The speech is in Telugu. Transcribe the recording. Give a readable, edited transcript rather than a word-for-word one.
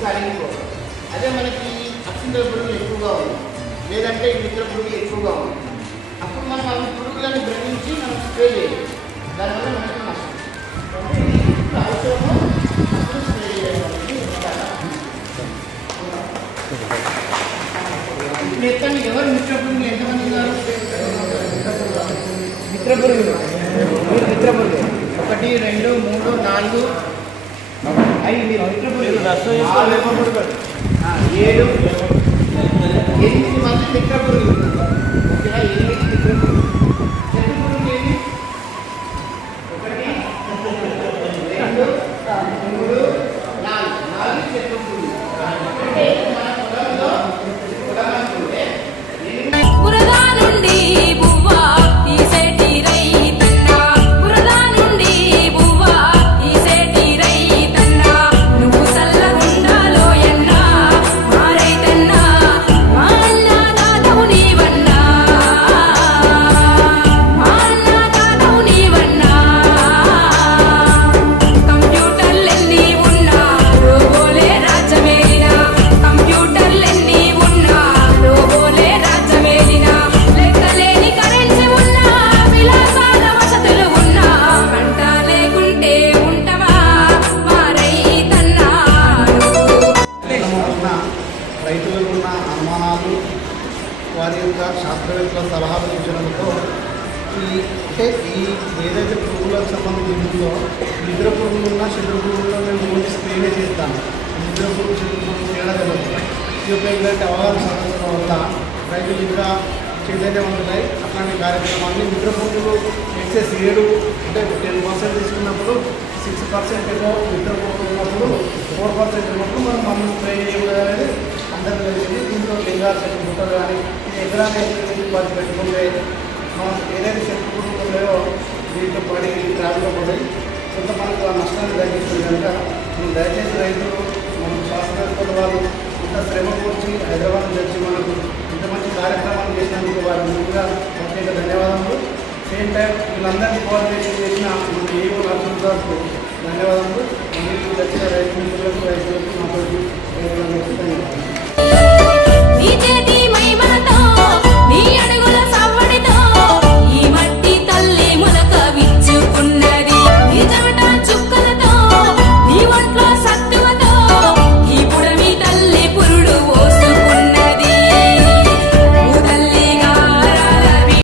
చెట్టు అరిగిపోవాలి. అదే మనకి అక్షింతల పురుగులు ఎక్కువగా ఉంది, లేదంటే మిత్ర పురుగు ఎక్కువగా ఉంది, అప్పుడు మనం అవి పురుగులను గ్రహించి మనం స్ప్రే చేయాలి. దానివల్ల మనకి నష్టం. అవసరమో అప్పుడు స్ప్రే చేయడానికి ఇప్పుడు ఎత్తండి. ఎవరు మిత్ర పురుగులు ఎంతమంది ఉన్నారు? మిత్ర పురుగులు మీరు మిత్ర పురుగులు 1 2 3 4 5 మీరు మిత్ర పురుగులు 7 8 మంది మిత్ర పురుగులు. ఓకేనా? 8 మిత్ర పురుగులు. చెట్టు పురుగులు ఏమి? 1 2 3 4 చెట్టు పురుగులు. అంటే మన పొలంలో పొలమనుకుంటే బురదా నుండి బువ్వా తీసేటి రైతన్నా, బురదా నుండి బువ్వా తీసేటి రైతన్నా, నువ్వు సల్లగుండాలో ఎన్నా మా రైతన్నా, మా అన్నదాతవు నీవన్నా, మా అన్నదాతవు నీవన్నా. కంప్యూటర్లెన్ని ఉన్నా రోబోలే రాజ్యమేలినా, కంప్యూటర్లెన్ని ఉన్నా రోబోలే రాజ్యమేలినా, లెక్కలేని కరెన్సీ ఉన్నా విలాసాల వసతులు ఉన్నా, పంట లేకుంటే ఉంటవా మా రైతన్నా. రైతులకు ఉన్న అనుమానాలు, వారి యొక్క శాస్త్రవేత్తల సలహాలు సూచనలతో ఈ ఏదైతే పురుగులకు సంబంధించి ఉందో నిద్ర పురుగులు ఉన్న శత్రు పురుగుల్లో మేము ఓన్లీ స్ప్రేనే చేస్తాము. నిద్ర పురుగు శత్రు పురుగు తేడా జరుగుతుంది. ఈ యొక్క ఇలాంటి అవగాహన సందర్భం వల్ల రైతులు ఇంకా చైతన్యవంతులై అట్లాంటి కార్యక్రమాన్ని నిద్ర పురుగులు ఎక్సెస్ 7 అంటే 10% తీసుకున్నప్పుడు 6% ఏమో నిద్ర పురుగులు ఉన్నప్పుడు 4% ఉన్నప్పుడు మనం మందులు స్ప్రే చేయకూడదు అనేది అందరికీ తెలిసింది. దీంట్లో లింగాలు చెట్టు పుట్టలు కానీ ఇది ఎకరాన్ని వాళ్ళు పెట్టుకుంటే మనం ఏదైతే చెట్టు పురుగులు ఉన్నాయో దీంట్లో పడి ట్రాఫిక్లో పడి కొంత మనకు ఆ నష్టాన్ని తగ్గిస్తుంది కనుక మనం దయచేసి రైతులు మన శాస్త్రవేత్తల వాళ్ళు ఇంత శ్రమ కూర్చి హైదరాబాద్ నుంచి వచ్చి మనకు ఇంత మంచి కార్యక్రమాలు చేసినందుకు వారి ముందుగా ప్రత్యేక ధన్యవాదములు. సేమ్ టైం వీళ్ళందరినీ కోఆర్డినేషన్ చేసిన మన ఏవో నరసింహదాస్కు ధన్యవాదములు. మీరు వచ్చిన రైతు మిత్రులకు రైతులకు మాకు ధన్యవాదాలు.